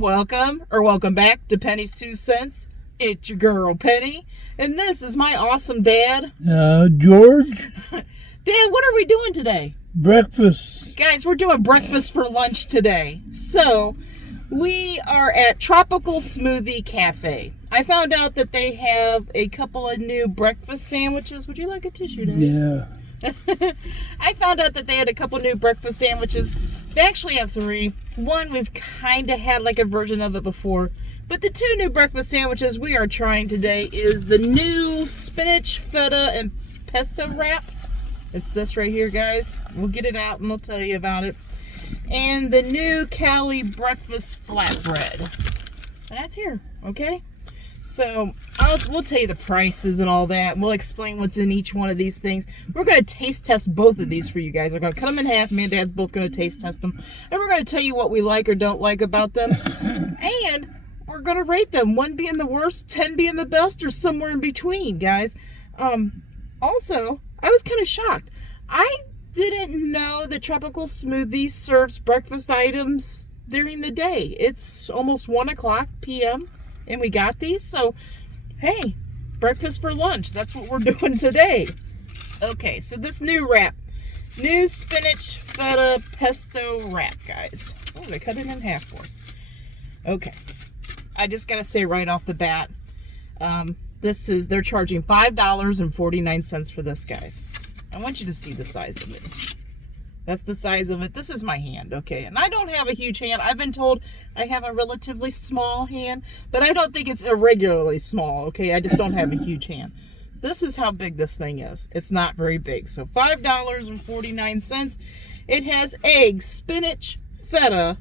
Welcome back to Penny's 2 Cents. It's your girl, Penny, and this is my awesome dad. George? Dad, what are we doing today? Breakfast. Guys, we're doing breakfast for lunch today. So, we are at Tropical Smoothie Cafe. I found out that they have a couple of new breakfast sandwiches. Would you like a tissue, Dad? Yeah. I found out that they had a couple new breakfast sandwiches. They actually have 3. One, we've kind of had like a version of it before. But the 2 new breakfast sandwiches we are trying today is the new spinach, feta, and pesto wrap. It's this right here, guys. We'll get it out and we'll tell you about it. And the new Cali breakfast flatbread. That's here, okay? So, we'll tell you the prices and all that. We'll explain what's in each one of these things. We're going to taste test both of these for you guys. I'm going to cut them in half. Me and Dad's both going to taste test them. And we're going to tell you what we like or don't like about them. And we're going to rate them. 1 being the worst, 10 being the best, or somewhere in between, guys. Also, I was kind of shocked. I didn't know that Tropical Smoothie serves breakfast items during the day. It's almost 1 o'clock p.m. and we got these, so hey, breakfast for lunch. That's what we're doing today. Okay, so this new wrap, new spinach feta pesto wrap, guys. Oh, they cut it in half for us. Okay, I just gotta say right off the bat, they're charging $5.49 for this, guys. I want you to see the size of it. That's the size of it. This is my hand, okay? And I don't have a huge hand. I've been told I have a relatively small hand, but I don't think it's irregularly small, okay? I just don't have a huge hand. This is how big this thing is. It's not very big. So $5.49. It has eggs, spinach, feta,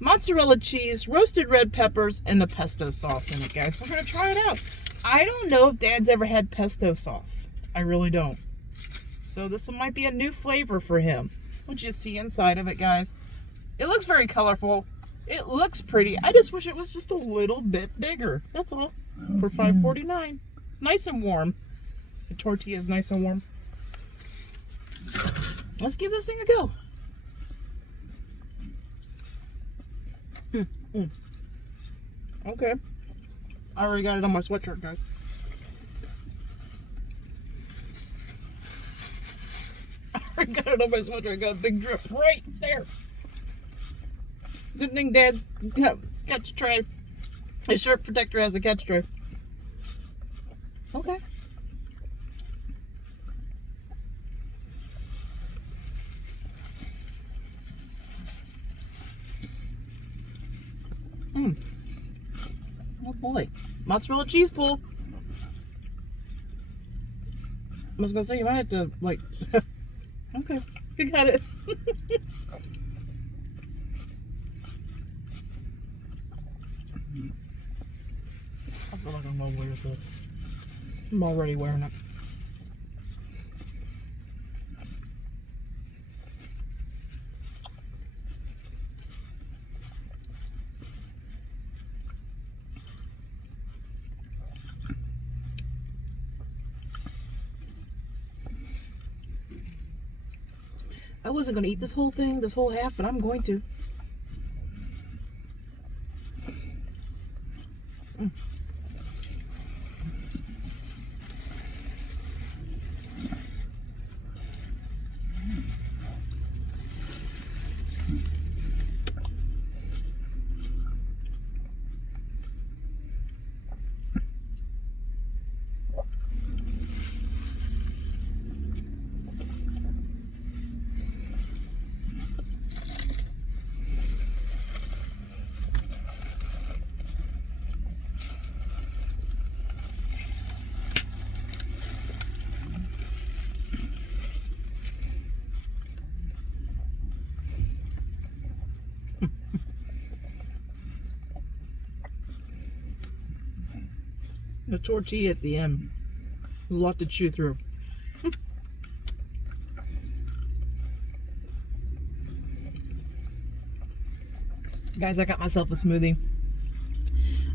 mozzarella cheese, roasted red peppers, and the pesto sauce in it, guys. We're going to try it out. I don't know if Dad's ever had pesto sauce. I really don't. So this might be a new flavor for him. What you see inside of it, guys. It looks very colorful. It looks pretty. I just wish it was just a little bit bigger. That's all. For $5.49. It's nice and warm. The tortilla is nice and warm. Let's give this thing a go. Okay. I already got it on my sweatshirt, guys. I got it on my sweater. I got a big drip right there. Good thing Dad's got catch tray. His shirt protector has a catch tray. Okay. Oh boy. Mozzarella cheese pull. I was gonna say you might have to like okay, you got it. I feel like I'm gonna wear this. I'm already wearing it. I wasn't going to eat this whole thing, this whole half, but I'm going to. The tortilla at the end. A lot to chew through. Guys, I got myself a smoothie.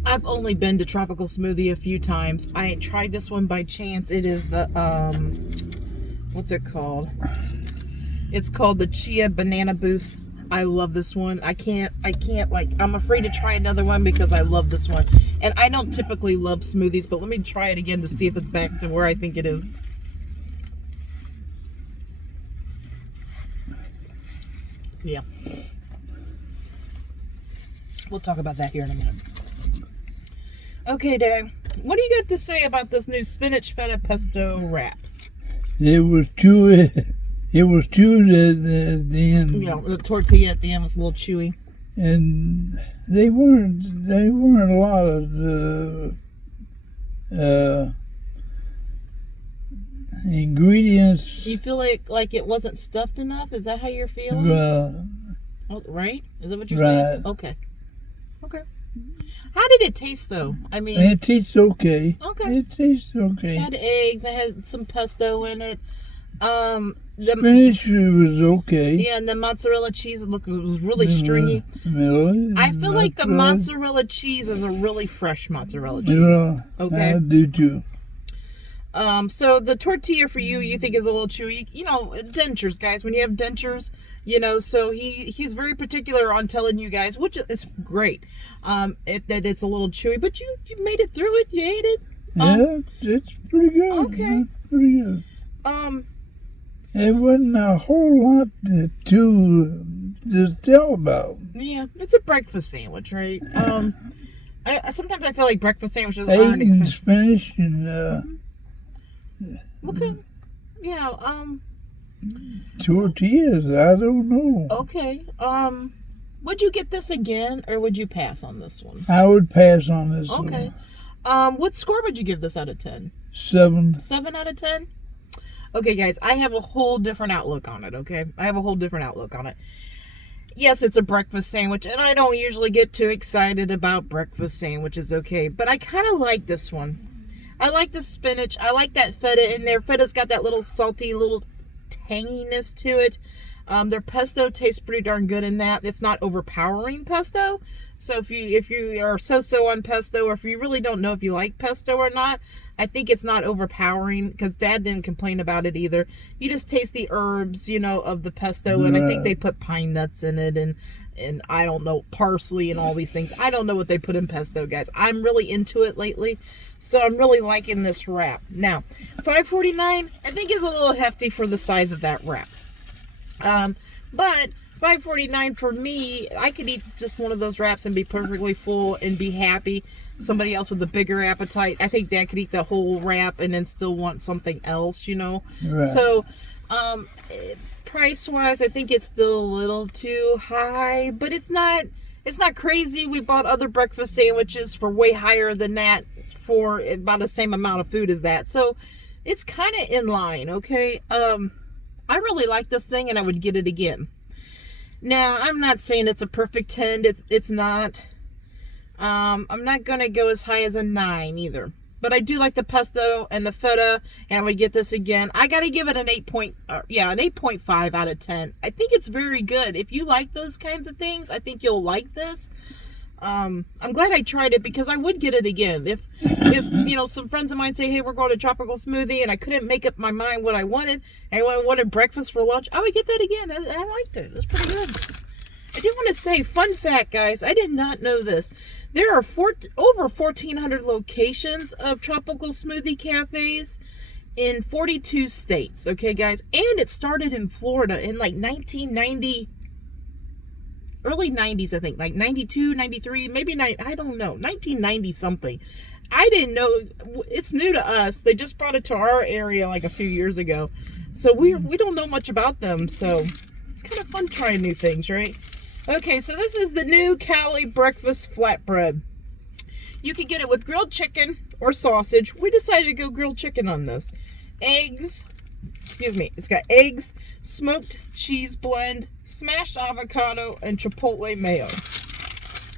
I've only been to Tropical Smoothie a few times. I tried this one by chance. It is the, what's it called? It's called the Chia Banana Boost I love this one. I can't like, I'm afraid to try another one because I love this one. And I don't typically love smoothies, but let me try it again to see if it's back to where I think it is. Yeah. We'll talk about that here in a minute. Okay, Dad. What do you got to say about this new spinach feta pesto wrap? It was chewy. It was chewy at the end. Yeah, the tortilla at the end was a little chewy. And they weren't a lot of ingredients. You feel like it wasn't stuffed enough? Is that how you're feeling? Oh, right? Is that what you're saying? Okay. Okay. How did it taste, though? I mean, it tastes okay. Okay. It tastes okay. It had eggs. I had some pesto in it. The spinach was okay. Yeah, and the mozzarella cheese was really stringy. Really? I feel like the mozzarella cheese is a really fresh mozzarella cheese. Yeah, okay. I do too. So the tortilla for you think is a little chewy. You know, dentures, guys. When you have dentures, you know, so he's very particular on telling you guys, which is great, that it's a little chewy. But you made it through it. You ate it. Yeah, it's pretty good. Okay. It's pretty good. It wasn't a whole lot to tell about. Yeah, it's a breakfast sandwich, right? Sometimes I feel like breakfast sandwiches Egg aren't and spinach and okay. Yeah, tortillas, I don't know. Okay. Would you get this again or would you pass on this one? I would pass on this Okay. one. What score would you give this out of 10? 7. 7 out of 10? Okay, guys, I have a whole different outlook on it, okay? I have a whole different outlook on it. Yes, it's a breakfast sandwich, and I don't usually get too excited about breakfast sandwiches, okay? But I kind of like this one. I like the spinach. I like that feta in there. Feta's got that little salty, little tanginess to it. Their pesto tastes pretty darn good in that. It's not overpowering pesto. So if you are so-so on pesto, or if you really don't know if you like pesto or not, I think it's not overpowering, because Dad didn't complain about it either. You just taste the herbs, you know, of the pesto, and I think they put pine nuts in it, and I don't know, parsley and all these things. I don't know what they put in pesto, guys. I'm really into it lately, so I'm really liking this wrap. Now, $5.49, I think is a little hefty for the size of that wrap. But $5.49 for me, I could eat just one of those wraps and be perfectly full and be happy. Somebody else with a bigger appetite, I think Dad could eat the whole wrap and then still want something else, you know. Right. So, price-wise, I think it's still a little too high, but it's not crazy. We bought other breakfast sandwiches for way higher than that for about the same amount of food as that. So, it's kind of in line, okay? I really like this thing and I would get it again. Now, I'm not saying it's a perfect 10. It's not. I'm not going to go as high as a 9 either. But I do like the pesto and the feta, and I would get this again. I got to give it an 8.5 out of 10. I think it's very good. If you like those kinds of things, I think you'll like this. I'm glad I tried it because I would get it again. If you know, some friends of mine say, hey, we're going to Tropical Smoothie, and I couldn't make up my mind what I wanted, and I wanted breakfast for lunch, I would get that again. I liked it. It was pretty good. I do want to say, fun fact, guys, I did not know this. There are over 1,400 locations of Tropical Smoothie Cafes in 42 states, okay, guys? And it started in Florida in like 1990, early 90s, I think, like 92, 93, maybe, I don't know, 1990 something. I didn't know. It's new to us. They just brought it to our area like a few years ago. So we don't know much about them, so it's kind of fun trying new things, right? Okay, so this is the new Cali breakfast flatbread. You can get it with grilled chicken or sausage. We decided to go grilled chicken on this. It's got eggs, smoked cheese blend, smashed avocado, and chipotle mayo.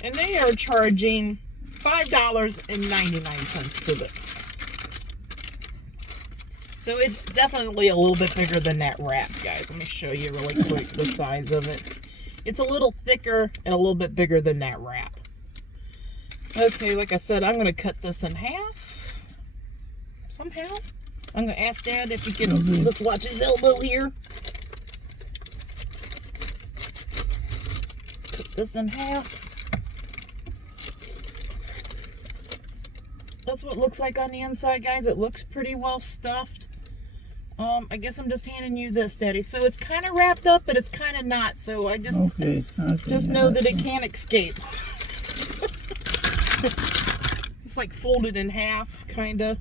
And they are charging $5.99 for this. So it's definitely a little bit bigger than that wrap, guys. Let me show you really quick the size of it. It's a little thicker and a little bit bigger than that wrap. Okay, like I said, I'm going to cut this in half. Somehow. I'm going to ask Dad if he can just watch his elbow here. cut this in half. That's what it looks like on the inside, guys. It looks pretty well stuffed. I guess I'm just handing you this, Daddy. So it's kind of wrapped up, but it's kind of not. So I just just know that it can't escape. It's like folded in half, kind of.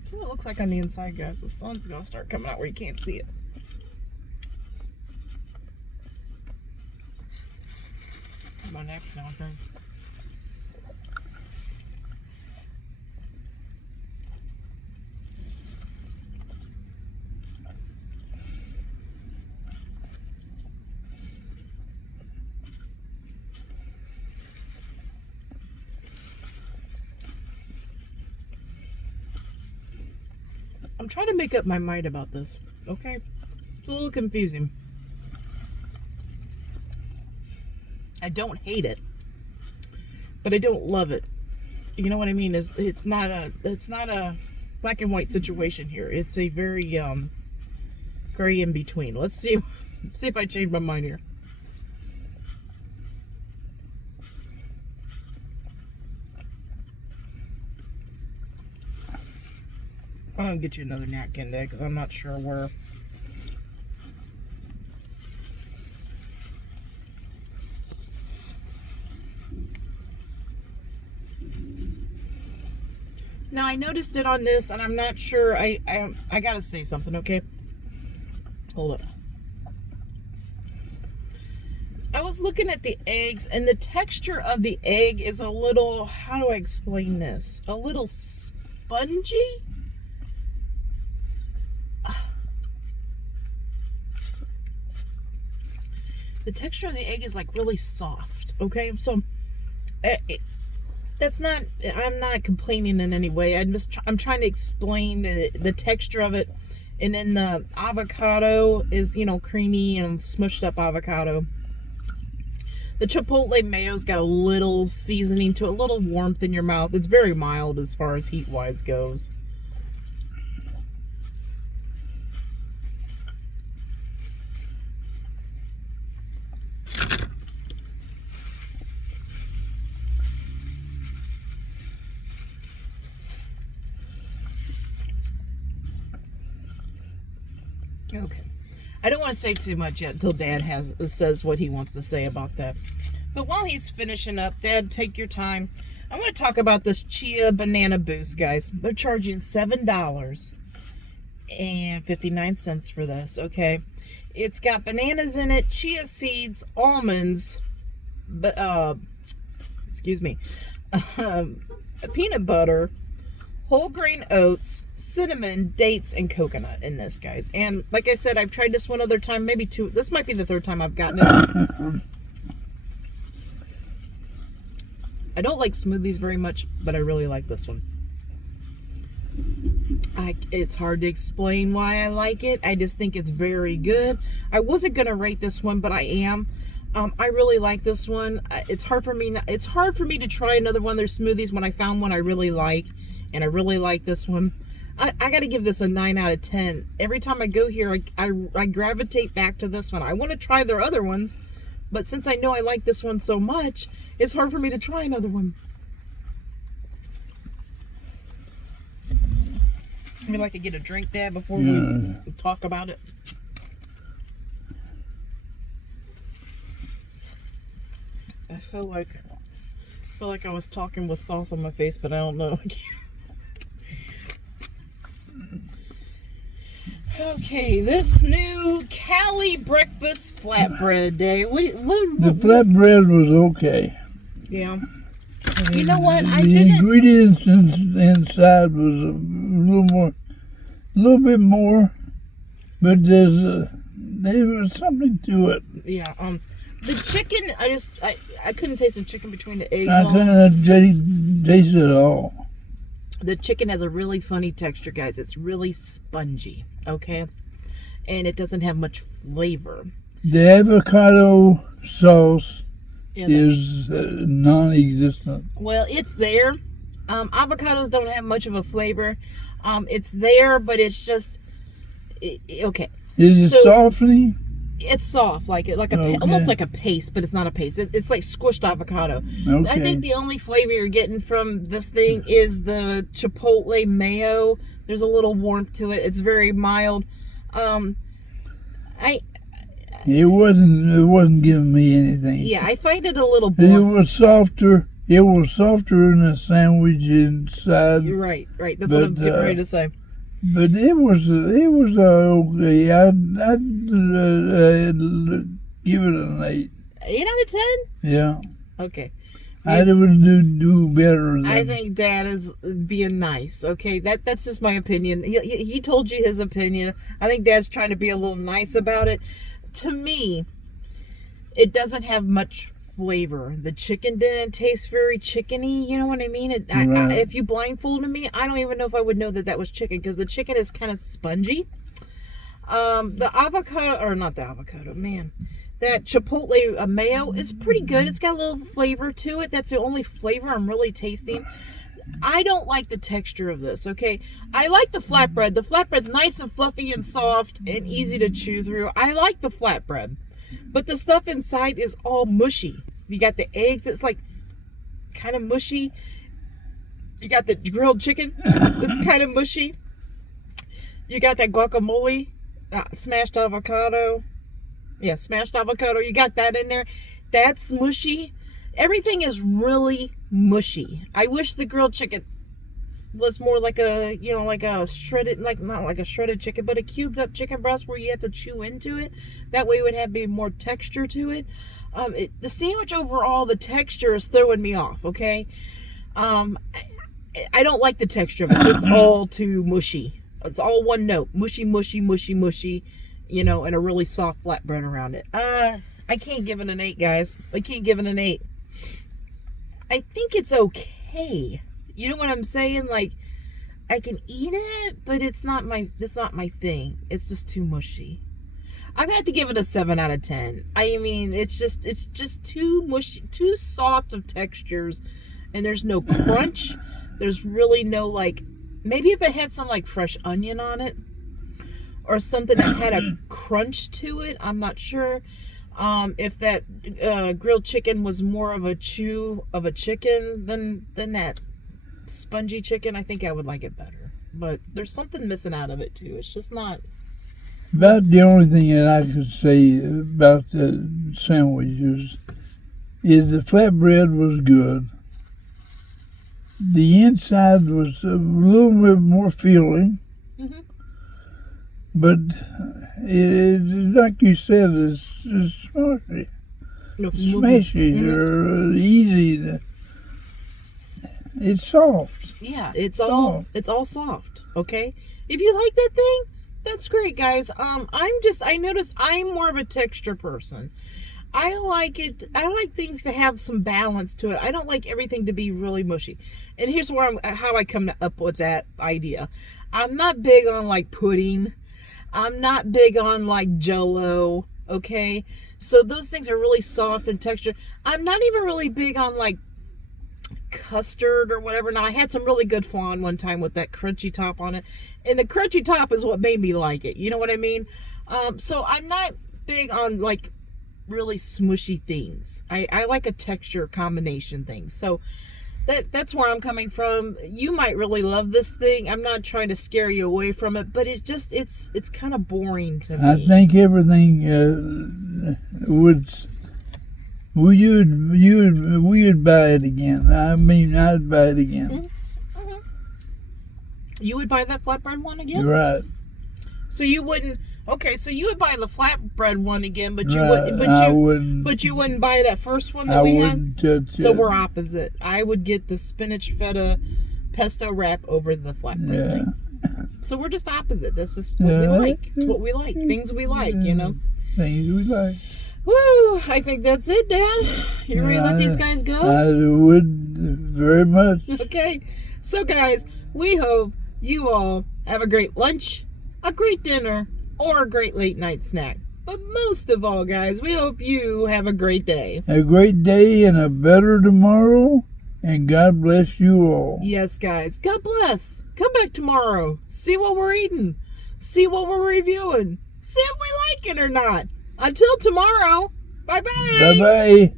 That's what it looks like on the inside, guys. The sun's gonna start coming out where you can't see it. My neck now, okay. I'm trying to make up my mind about this, okay? It's a little confusing. I don't hate it, but I don't love it. You know what I mean? It's not a black and white situation here. It's a very gray in between. Let's see if I change my mind here. I'm gonna get you another napkin there because I'm not sure where. Now I noticed it on this, and I'm not sure. I gotta say something, okay? Hold up. I was looking at the eggs, and the texture of the egg is a little. How do I explain this? A little spongy. The texture of the egg is like really soft, okay? So that's not, I'm not complaining in any way. I'm trying to explain the texture of it. And then the avocado is, you know, creamy and smushed up avocado. The chipotle mayo's got a little seasoning to it, a little warmth in your mouth. It's very mild as far as heat-wise goes. Okay. I don't want to say too much yet until Dad says what he wants to say about that. But while he's finishing up, Dad, take your time. I want to talk about this Chia banana boost, guys. They're charging $7.59 for this, okay? It's got bananas in it, chia seeds, almonds, peanut butter, whole grain oats, cinnamon, dates, and coconut in this, guys. And like I said, I've tried this one other time, maybe two. This might be the third time I've gotten it. I don't like smoothies very much, but I really like this one. It's hard to explain why I like it. I just think it's very good. I wasn't going to rate this one, but I am. I really like this one. It's hard for me to try another one of their smoothies when I found one I really like. And I really like this one. I got to give this a 9 out of 10. Every time I go here, I gravitate back to this one. I want to try their other ones, but since I know I like this one so much, it's hard for me to try another one. Maybe I could get a drink, Dad, before we talk about it. I feel like I was talking with sauce on my face, but I don't know. Okay, this new Cali breakfast flatbread day. The flatbread was okay. Yeah. You know what? The ingredients inside was a little bit more, but there was something to it. Yeah. The chicken, I couldn't taste the chicken between the eggs. I couldn't taste it at all. The chicken has a really funny texture, guys. It's really spongy, okay? And it doesn't have much flavor. The avocado sauce is non-existent. Well, it's there. Avocados don't have much of a flavor. It's there, but it's just... okay. Is it softening? It's soft, almost like a paste, but it's not a paste. It's like squished avocado. Okay. I think the only flavor you're getting from this thing is the chipotle mayo. There's a little warmth to it. It's very mild. It wasn't giving me anything. Yeah, I find it a little It boring. was softer. It was softer in the sandwich inside. You're right. That's what I'm getting ready to say. But it was okay. I'd give it an 8. 8 out of 10? Yeah. Okay. I would do better than. I think Dad is being nice. Okay, that's just my opinion. He told you his opinion. I think Dad's trying to be a little nice about it. To me, it doesn't have much flavor. The chicken didn't taste very chickeny. You know what I mean? If you blindfolded me, I don't even know if I would know that was chicken, because the chicken is kind of spongy. The avocado, or not the avocado, man. That chipotle mayo is pretty good. It's got a little flavor to it. That's the only flavor I'm really tasting. I don't like the texture of this, okay? I like the flatbread. The flatbread's nice and fluffy and soft and easy to chew through. I like the flatbread. But the stuff inside is all mushy. You got the eggs. It's like kind of mushy. You got the grilled chicken. It's kind of mushy. You got that guacamole, smashed avocado. Yeah, smashed avocado. You got that in there. That's mushy. Everything is really mushy. I wish the grilled chicken was more like a shredded, not like a shredded chicken, but a cubed up chicken breast where you have to chew into it. That way it would have more texture to it. The sandwich overall, the texture is throwing me off, okay? I don't like the texture of it. It's just all too mushy. It's all one note. Mushy, mushy, mushy, mushy, and a really soft flatbread around it. I can't give it an 8, guys. I can't give it an 8. I think it's okay. You know what I'm saying? Like, I can eat it, but it's not my thing. It's just too mushy. I'm gonna have to give it a 7 out of 10. I mean, it's just too mushy, too soft of textures, and there's no crunch. There's really no, maybe if it had some fresh onion on it or something that had a crunch to it, I'm not sure. If that grilled chicken was more of a chew of a chicken than that spongy chicken, I think I would like it better. But there's something missing out of it too. It's just not. About the only thing that I could say about the sandwiches is the flatbread was good. The inside was a little bit more filling. Mm-hmm. But like you said, it's smushy. Smashy or easy. It's soft. Yeah, it's all soft. Okay, if you like that thing, that's great, guys. I noticed I'm more of a texture person. I like it. I like things to have some balance to it. I don't like everything to be really mushy. And here's how I come up with that idea. I'm not big on pudding. I'm not big on Jell-O, okay? So those things are really soft in texture. I'm not even really big on custard or whatever. Now, I had some really good flan one time with that crunchy top on it. And the crunchy top is what made me like it. You know what I mean? So I'm not big on really smushy things. I like a texture combination thing. So that's where I'm coming from. You might really love this thing. I'm not trying to scare you away from it, but it's kind of boring to me. I think everything we'd buy it again. I mean, I'd buy it again. Mm-hmm. Mm-hmm. You would buy that flatbread one again? You're right. So you wouldn't. Okay, so you would buy the flatbread one again, but you wouldn't. But you wouldn't buy that first one that we had. So it. we're opposite. I would get the spinach feta pesto wrap over the flatbread thing. So we're just opposite. That's just what we like. It's what we like. Things we like, Things we like. Woo! I think that's it, Dad. You ready to let these guys go? I would very much. Okay. So, guys, we hope you all have a great lunch, a great dinner, or a great late night snack. But most of all, guys, we hope you have a great day. A great day and a better tomorrow. And God bless you all. Yes, guys. God bless. Come back tomorrow. See what we're eating. See what we're reviewing. See if we like it or not. Until tomorrow, bye-bye. Bye-bye.